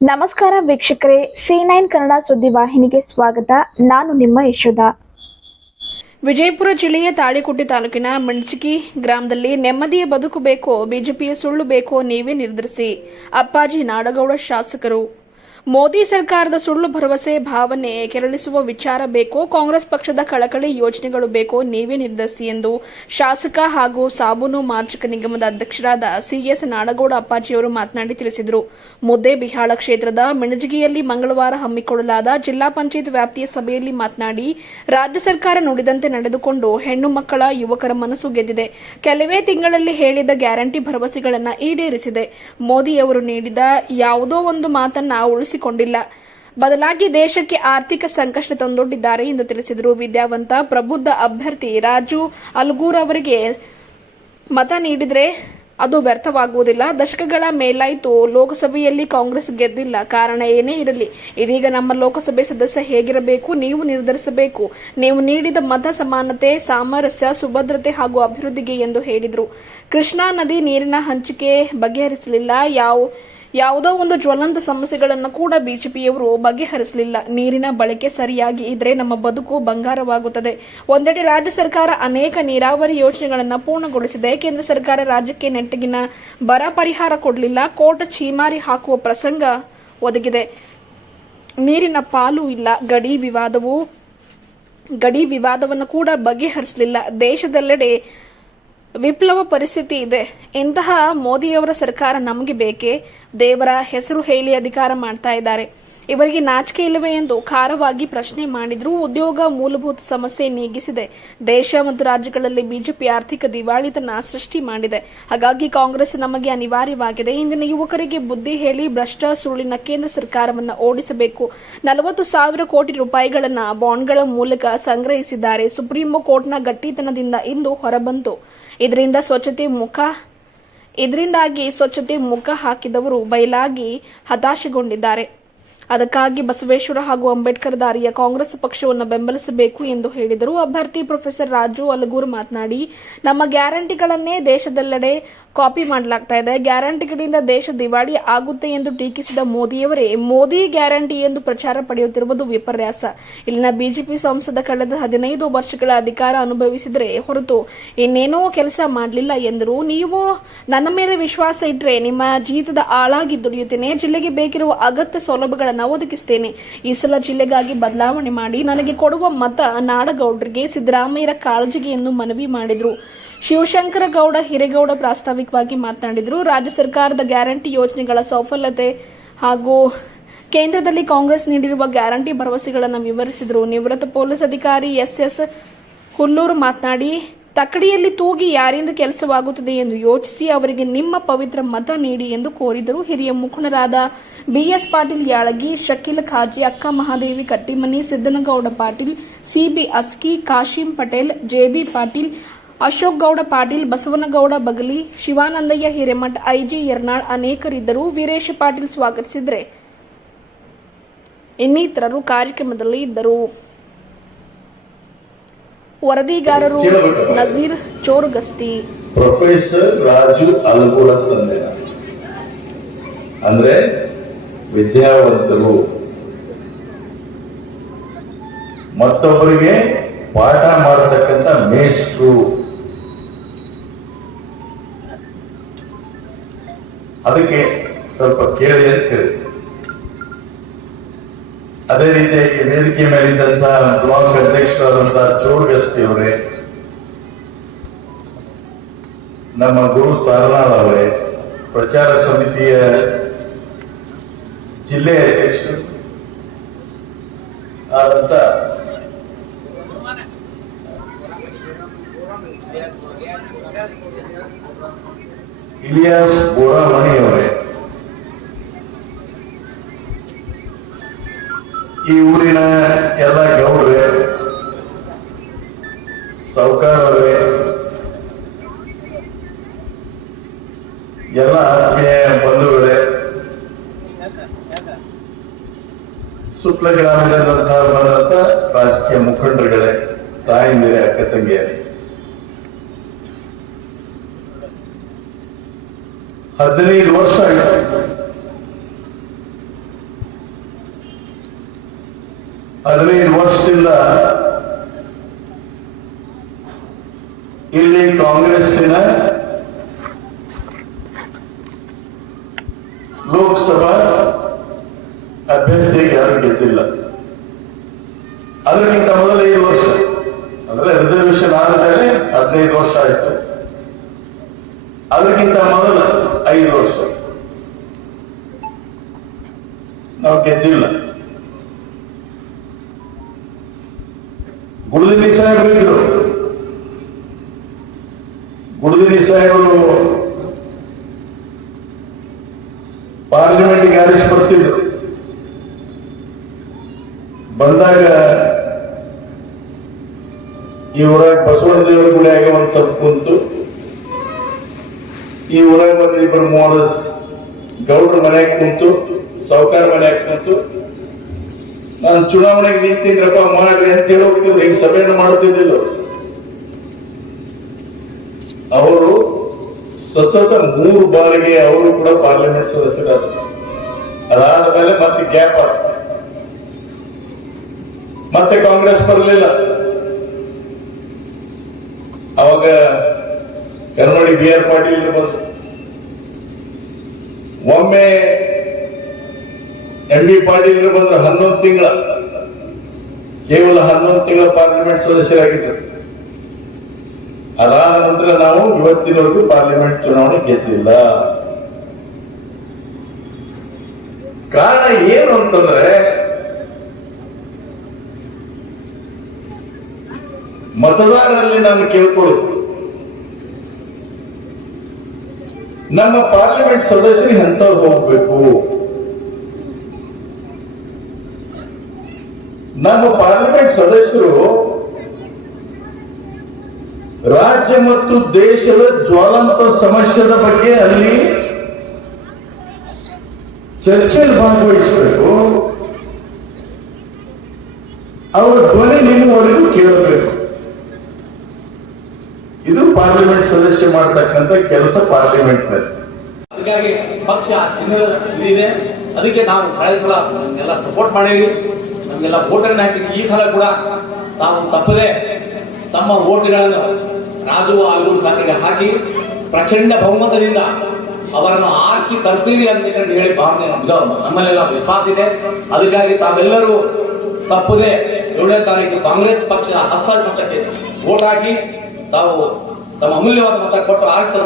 ನಮಸ್ಕಾರ ವೀಕ್ಷಕರೇ, C9 ಕನ್ನಡ ಸುದ್ದಿವಾಹಿನಿಗೆ ಸ್ವಾಗತ. ನಾನು ನಿಮ್ಮ ಯಶೋಧ. ವಿಜಯಪುರ ಜಿಲ್ಲೆಯ ತಾಳಿಕೋಟೆ ತಾಲೂಕಿನ ಮಣಚಿಗಿ ಗ್ರಾಮದಲ್ಲಿ ನೆಮ್ಮದಿಯ ಬದುಕು ಬೇಕೋ, ಬಿಜೆಪಿಯ ಸುಳ್ಳು ಬೇಕೋ ನೀವೇ ನಿರ್ಧರಿಸಿ. ಅಪ್ಪಾಜಿ ನಾಡಗೌಡ ಶಾಸಕರು. ಮೋದಿ ಸರ್ಕಾರದ ಸುಳ್ಳು ಭರವಸೆ ಭಾವನೆ ಕೆರಳಿಸುವ ವಿಚಾರ ಬೇಕೋ, ಕಾಂಗ್ರೆಸ್ ಪಕ್ಷದ ಕಳಕಳಿ ಯೋಜನೆಗಳು ಬೇಕೋ ನೀವೇ ನಿರ್ಧರಿಸಿ ಎಂದು ಶಾಸಕ ಹಾಗೂ ಸಾಬೂನು ಮಾರ್ಜಕ ನಿಗಮದ ಅಧ್ಯಕ್ಷರಾದ CS ನಾಡಗೌಡ ಅಪ್ಪಾಜಿಯವರು ಮಾತನಾಡಿ ತಿಳಿಸಿದರು. ಮುದ್ದೇಬಿಹಾಳ ಕ್ಷೇತ್ರದ ಮಿಣಜಿಗಿಯಲ್ಲಿ ಮಂಗಳವಾರ ಹಮ್ಮಿಕೊಳ್ಳಲಾದ ಜಿಲ್ಲಾ ಪಂಚಾಯತ್ ವ್ಯಾಪ್ತಿಯ ಸಭೆಯಲ್ಲಿ ಮಾತನಾಡಿ, ರಾಜ್ಯ ಸರ್ಕಾರ ನುಡಿದಂತೆ ನಡೆದುಕೊಂಡು ಹೆಣ್ಣು ಮಕ್ಕಳ ಯುವಕರ ಮನಸ್ಸು ಗೆದ್ದಿದೆ. ಕೆಲವೇ ತಿಂಗಳಲ್ಲಿ ಹೇಳಿದ ಗ್ಯಾರಂಟಿ ಭರವಸೆಗಳನ್ನು ಈಡೇರಿಸಿದೆ. ಮೋದಿಯವರು ನೀಡಿದ ಯಾವುದೋ ಒಂದು ಮಾತನ್ನ ಉಳಿಸಿಕೊಂಡಿಲ್ಲ. ಬದಲಾಗಿ ದೇಶಕ್ಕೆ ಆರ್ಥಿಕ ಸಂಕಷ್ಟ ತಂದೊಡ್ಡಿದ್ದಾರೆ ಎಂದು ತಿಳಿಸಿದರು. ವಿದ್ಯಾವಂತ ಪ್ರಬುದ್ಧ ಅಭ್ಯರ್ಥಿ ರಾಜು ಅಲಗೂರ್ ಅವರಿಗೆ ಮತ ನೀಡಿದರೆ ಅದು ವ್ಯರ್ಥವಾಗುವುದಿಲ್ಲ. ದಶಕಗಳ ಮೇಲಾಯಿತು ಲೋಕಸಭೆಯಲ್ಲಿ ಕಾಂಗ್ರೆಸ್ ಗೆದ್ದಿಲ್ಲ. ಕಾರಣ ಏನೇ ಇರಲಿ, ಇದೀಗ ನಮ್ಮ ಲೋಕಸಭೆ ಸದಸ್ಯ ಹೇಗಿರಬೇಕು ನೀವು ನಿರ್ಧರಿಸಬೇಕು. ನೀವು ನೀಡಿದ ಮತ ಸಮಾನತೆ, ಸಾಮರಸ್ಯ, ಸುಭದ್ರತೆ ಹಾಗೂ ಅಭಿವೃದ್ಧಿಗೆ ಎಂದು ಹೇಳಿದರು. ಕೃಷ್ಣಾ ನದಿ ನೀರಿನ ಹಂಚಿಕೆ ಬಗೆಹರಿಸಲಿಲ್ಲ. ಯಾವುದೋ ಒಂದು ಜ್ವಲಂತ ಸಮಸ್ಯೆಗಳನ್ನು ಕೂಡ ಬಿಜೆಪಿಯವರು ಬಗೆಹರಿಸಲಿಲ್ಲ. ನೀರಿನ ಬಳಕೆ ಸರಿಯಾಗಿ ಇದ್ರೆ ನಮ್ಮ ಬದುಕು ಬಂಗಾರವಾಗುತ್ತದೆ. ಒಂದೆಡೆ ರಾಜ್ಯ ಸರ್ಕಾರ ಅನೇಕ ನೀರಾವರಿ ಯೋಜನೆಗಳನ್ನು ಪೂರ್ಣಗೊಳಿಸಿದೆ. ಕೇಂದ್ರ ಸರ್ಕಾರ ರಾಜ್ಯಕ್ಕೆ ನೆಟ್ಟಗಿನ ಬರ ಪರಿಹಾರ ಕೊಡಲಿಲ್ಲ. ಕೋಟ ಛೀಮಾರಿ ಹಾಕುವ ಪ್ರಸಂಗ ಒದಗಿದೆ. ನೀರಿನ ಪಾಲು ಇಲ್ಲ. ಗಡಿ ವಿವಾದವನ್ನು ಕೂಡ ಬಗೆಹರಿಸಲಿಲ್ಲ. ದೇಶದೆಲ್ಲೆಡೆ ವಿಪ್ಲವ ಪರಿಸ್ಥಿತಿ ಇದೆ. ಇಂತಹ ಮೋದಿಯವರ ಸರ್ಕಾರ ನಮಗೆ ಬೇಕೇ? ದೇವರ ಹೆಸರು ಹೇಳಿ ಅಧಿಕಾರ ಮಾಡ್ತಾ ಇದ್ದಾರೆ. ಇವರಿಗೆ ನಾಚಿಕೆ ಇಲ್ಲವೇ ಎಂದು ಖಾರವಾಗಿ ಪ್ರಶ್ನೆ ಮಾಡಿದ್ರು. ಉದ್ಯೋಗ ಮೂಲಭೂತ ಸಮಸ್ಯೆ ನೀಗಿಸಿದೆ. ದೇಶ ಮತ್ತು ರಾಜ್ಯಗಳಲ್ಲಿ ಬಿಜೆಪಿ ಆರ್ಥಿಕ ದಿವಾಳಿತನ ಸೃಷ್ಟಿ ಮಾಡಿದೆ. ಹಾಗಾಗಿ ಕಾಂಗ್ರೆಸ್ ನಮಗೆ ಅನಿವಾರ್ಯವಾಗಿದೆ. ಇಂದಿನ ಯುವಕರಿಗೆ ಬುದ್ಧಿ ಹೇಳಿ ಭ್ರಷ್ಟ ಸುಳ್ಳಿನ ಕೇಂದ್ರ ಸರ್ಕಾರವನ್ನು ಓಡಿಸಬೇಕು. 40,000 ಕೋಟಿ ರೂಪಾಯಿಗಳನ್ನು ಬಾಂಡ್ಗಳ ಮೂಲಕ ಸಂಗ್ರಹಿಸಿದ್ದಾರೆ. ಸುಪ್ರೀಂ ಕೋರ್ಟ್ನ ಗಟ್ಟಿತನದಿಂದ ಇಂದು ಹೊರಬಂತು. ಇದರಿಂದಾಗಿ ಸ್ವಚ್ಛತೆ ಮುಖ ಹಾಕಿದವರು ಬಯಲಾಗಿ ಹತಾಶೆಗೊಂಡಿದ್ದಾರೆ. ಅದಕ್ಕಾಗಿ ಬಸವೇಶ್ವರ ಹಾಗೂ ಅಂಬೇಡ್ಕರ್ ದಾರಿಯ ಕಾಂಗ್ರೆಸ್ ಪಕ್ಷವನ್ನು ಬೆಂಬಲಿಸಬೇಕು ಎಂದು ಹೇಳಿದರು. ಅಭ್ಯರ್ಥಿ ಪ್ರೊಫೆಸರ್ ರಾಜು ಅಲಗೂರ್ ಮಾತನಾಡಿ, ನಮ್ಮ ಗ್ಯಾರಂಟಿಗಳನ್ನೇ ದೇಶದೆಲ್ಲೆಡೆ ಕಾಪಿ ಮಾಡಲಾಗ್ತಾ ಇದೆ. ಗ್ಯಾರಂಟಿಗಳಿಂದ ದೇಶ ದಿವಾಳಿ ಆಗುತ್ತೆ ಎಂದು ಟೀಕಿಸಿದ ಮೋದಿಯವರೇ ಮೋದಿ ಗ್ಯಾರಂಟಿ ಎಂದು ಪ್ರಚಾರ ಪಡೆಯುತ್ತಿರುವುದು ವಿಪರ್ಯಾಸ. ಇಲ್ಲಿನ ಬಿಜೆಪಿ ಸಂಸದ ಕಳೆದ 15 ವರ್ಷಗಳ ಅಧಿಕಾರ ಅನುಭವಿಸಿದರೆ ಹೊರತು ಇನ್ನೇನೋ ಕೆಲಸ ಮಾಡಲಿಲ್ಲ ಎಂದರು. ನೀವು ನನ್ನ ಮೇಲೆ ವಿಶ್ವಾಸ ಇಟ್ಟರೆ ನಿಮ್ಮ ಜೀತದ ಆಳಾಗಿ ದುಡಿಯುತ್ತೇನೆ. ಜಿಲ್ಲೆಗೆ ಬೇಕಿರುವ ಅಗತ್ಯ ಸೌಲಭ್ಯಗಳನ್ನು ಒದಗಿಸುತ್ತೇನೆ. ಈ ಸಲ ಜಿಲ್ಲೆಗಾಗಿ ಬದಲಾವಣೆ ಮಾಡಿ ನನಗೆ ಕೊಡುವ ಮತ ನಾಡಗೌಡರಿಗೆ, ಸಿದ್ದರಾಮಯ್ಯರ ಕಾಳಜಿಗೆ ಎಂದು ಮನವಿ ಮಾಡಿದರು. ಶಿವಶಂಕರ ಗೌಡ ಹಿರೇಗೌಡ ಪ್ರಾಸ್ತಾವಿಕವಾಗಿ ಮಾತನಾಡಿದರು. ರಾಜ್ಯ ಸರ್ಕಾರದ ಗ್ಯಾರಂಟಿ ಯೋಜನೆಗಳ ಸಫಲತೆ ಹಾಗೂ ಕೇಂದ್ರದಲ್ಲಿ ಕಾಂಗ್ರೆಸ್ ನೀಡಿರುವ ಗ್ಯಾರಂಟಿ ಭರವಸೆಗಳನ್ನು ವಿವರಿಸಿದರು. ನಿವೃತ್ತ ಪೊಲೀಸ್ ಅಧಿಕಾರಿ SS ಹುಲ್ಲೂರು ಮಾತನಾಡಿ, ತಕ್ಕಡಿಯಲ್ಲಿ ತೂಗಿ ಯಾರಿಂದ ಕೆಲಸವಾಗುತ್ತದೆ ಎಂದು ಯೋಚಿಸಿ ಅವರಿಗೆ ನಿಮ್ಮ ಪವಿತ್ರ ಮತ ನೀಡಿ ಎಂದು ಕೋರಿದರು. ಹಿರಿಯ ಮುಖಂಡರಾದ BS ಪಾಟೀಲ್ ಯಾಳಗಿ, ಶಕೀಲ್ ಖಾಜಿ, ಅಕ್ಕ ಮಹಾದೇವಿ ಕಟ್ಟಿಮನಿ, ಸಿದ್ದನಗೌಡ ಪಾಟೀಲ್, CB ಅಸ್ಕಿ, ಕಾಶಿಂ ಪಟೇಲ್, JB ಪಾಟೀಲ್, ಅಶೋಕ್ ಗೌಡ ಪಾಟೀಲ್, ಬಸವನಗೌಡ ಬಗಲಿ, ಶಿವಾನಂದಯ್ಯ ಹಿರೇಮಠ, IG ಯರ್ನಾಳ್ ಅನೇಕರಿದ್ದರು. ವೀರೇಶ ಪಾಟೀಲ್ ಸ್ವಾಗತಿಸಿದರೆ ಇನ್ನಿತರರು ಕಾರ್ಯಕ್ರಮದಲ್ಲಿ ಇದ್ದರು. ವರದಿಗಾರರು ನಜೀರ್ ಚೋರ್ಗಸ್ತಿ. ಪ್ರೊಫೆಸರ್ ರಾಜು ಅಲಗೂರ್ ಅಂತಂದೆ, ಅಂದ್ರೆ ವಿದ್ಯಾವಂತರು, ಮತ್ತೊಬ್ಬರಿಗೆ ಪಾಠ ಮಾಡತಕ್ಕಂತ ಮೇಷ್ಟ್ರು. ಅದಕ್ಕೆ ಸ್ವಲ್ಪ ಕೇಳಿ ಅಂತ ಹೇಳಿ. ಅದೇ ರೀತಿಯಾಗಿ ವೇದಿಕೆ ಮೇಲಿದ್ದಂತಹ ಬ್ಲಾಕ್ ಅಧ್ಯಕ್ಷರಾದಂತಹ ಚೋರ್ಗಸ್ತಿ ಅವರೇ, ನಮ್ಮ ಗುರು ತಾರನಾಳ್ ಅವರೇ, ಪ್ರಚಾರ ಸಮಿತಿಯ ಜಿಲ್ಲೆಯ ಅಧ್ಯಕ್ಷರು ಆದಂತ ಇಲಿಯಾಸ್ ಬೋರಾಮಣಿ ಅವರೇ, ಈ ಊರಿನ ಎಲ್ಲ ಗೌಡ್ರೆ, ಸೌಕಾರರೇ, ಎಲ್ಲ ಆತ್ಮೀಯ ಬಂಧುಗಳೇ, ಸುತ್ತಲ ಗ್ರಾಮದಂತಹ ಬಂದಂತ ರಾಜಕೀಯ ಮುಖಂಡರುಗಳೇ, ತಾಯಿಂದಿರೇ, ಅಕ್ಕ ತಂಗಿಯರೇ, 15 ವರ್ಷ ಆಯಿತು 15 ವರ್ಷದಿಂದ ಇಲ್ಲಿ ಕಾಂಗ್ರೆಸ್ಸಿನ ಲೋಕಸಭಾ ಅಭ್ಯರ್ಥಿಗೆ ಯಾರು ಗೆದ್ದಿಲ್ಲ. ಅದಕ್ಕಿಂತ ಮೊದಲು 5 ವರ್ಷ ಅಂದ್ರೆ ರಿಸರ್ವೇಶನ್ ಆದಮೇಲೆ 15 ವರ್ಷ ಆಯ್ತು. ಅದಕ್ಕಿಂತ ಮೊದಲು 5 ವರ್ಷ ನಾವು ಗೆದ್ದಿಲ್ಲ. ಗುಡದಿನಿ ಸಾಹೇಬರು ಇದ್ರು. ಗುಡದಿನಿ ಸಾಹೇಬರು ಪಾರ್ಲಿಮೆಂಟ್ಗೆ ಆರಿಸಿ ಬರ್ತಿದ್ರು. ಬಂದಾಗ ಈ ಊರಾಗ ಬಸವಣ್ಣ ದೇವರ ಗುಡಿಯಾಗ ಒಂದು ಸ್ವಲ್ಪ ಕುಂತು, ಈ ಊರಾಗ ಬಂದು 2-3 ಗೌಡ್ರ ಮನ್ಯಾಗ ಕುಂತು, ಸಾವುಕಾರ ಮನ್ಯಾಗ ಕುಂತು, ನಾನು ಚುನಾವಣೆಗೆ ನಿಂತಿದ್ರಪ್ಪ ಮಾಡ್ರಿ ಅಂತ ಹೇಳಿ ಹೋಗ್ತಿದ್ರು. ಹಿಂಗ್ ಸಭೆಯನ್ನು ಮಾಡುತ್ತಿದ್ದಿಲ್ಲ. ಅವರು ಸತತ 3 ಬಾರಿಗೆ ಅವರು ಕೂಡ ಪಾರ್ಲಿಮೆಂಟ್ ಸದಸ್ಯರಾದರು. ಅದಾದ ಮೇಲೆ ಮತ್ತೆ ಗ್ಯಾಪ್ ಆಯ್ತು. ಮತ್ತೆ ಕಾಂಗ್ರೆಸ್ ಬರಲಿಲ್ಲ. ಅವಾಗ ಕರ್ನಾಡಿ BR ಪಾಟೀಲ್ ಬಂದು, ಒಮ್ಮೆ MB ಪಾಟೀಲ್ ಬಂದ್ರೆ 11 ತಿಂಗಳ, ಕೇವಲ 11 ತಿಂಗಳ ಪಾರ್ಲಿಮೆಂಟ್ ಸದಸ್ಯರಾಗಿದ್ದರು. ಅದಾದ ನಂತರ ನಾವು ಇವತ್ತಿನವರೆಗೂ ಪಾರ್ಲಿಮೆಂಟ್ ಚುನಾವಣೆ ಗೆದ್ದಿಲ್ಲ. ಕಾರಣ ಏನು ಅಂತಂದ್ರೆ, ಮತದಾರರಲ್ಲಿ ನಾನು ಕೇಳ್ಕೊಳ್ಳೋದು, ನಮ್ಮ ಪಾರ್ಲಿಮೆಂಟ್ ಸದಸ್ಯರಿಗೆ ಎಂತವ್ರು ಹೋಗ್ಬೇಕು. ನಮ್ಮ ಪಾರ್ಲಿಮೆಂಟ್ ಸದಸ್ಯರು ರಾಜ್ಯ ಮತ್ತು ದೇಶದ ಜ್ವಲಂತ ಸಮಸ್ಯೆದ ಬಗ್ಗೆ ಅಲ್ಲಿ ಚರ್ಚೆಯಲ್ಲಿ ಭಾಗವಹಿಸಬೇಕು. ಅವರ ಧ್ವನಿ ನಿಮ್ಮವರೆಗೂ ಕೇಳಬೇಕು. ಇದು ಪಾರ್ಲಿಮೆಂಟ್ ಸದಸ್ಯ ಮಾಡತಕ್ಕಂಥ ಕೆಲಸ ಪಾರ್ಲಿಮೆಂಟ್ ನಲ್ಲಿ. ಅದಕ್ಕಾಗಿ ಪಕ್ಷ ಚಿನ್ನದ ಇದಿದೆ. ಅದಕ್ಕೆ ನಾವು ಕಳೆದ ಸಲ ಎಲ್ಲ ಸಪೋರ್ಟ್ ಮಾಡೀವಿ, ನಮಗೆಲ್ಲ ವೋಟನ್ನು ಹಾಕಿದ್ವಿ. ಈ ಸಲ ಕೂಡ ತಾವು ತಪ್ಪದೆ ತಮ್ಮ ವೋಟ್ಗಳನ್ನು ರಾಜು ಆಲೂರು ಸಾರಿಗೆ ಹಾಕಿ ಪ್ರಚಂಡ ಬಹುಮತದಿಂದ ಅವರನ್ನು ಆರಿಸಿ ತರ್ತೀರಿ ಅಂತ ಹೇಳಿ ಭಾವನೆ ನಮ್ಮಲ್ಲೆಲ್ಲ ವಿಶ್ವಾಸ ಇದೆ. ಅದಕ್ಕಾಗಿ ತಾವೆಲ್ಲರೂ ತಪ್ಪದೆ 7ನೇ ತಾರೀಕು ಕಾಂಗ್ರೆಸ್ ಪಕ್ಷ ಹಸ್ತಾಂತರಕ್ಕೆ ವೋಟ್ ಹಾಕಿ ತಾವು ತಮ್ಮ ಅಮೂಲ್ಯವಾದ ಮತ ಕೊಟ್ಟು ಆರಿಸ್ತಾರೆ.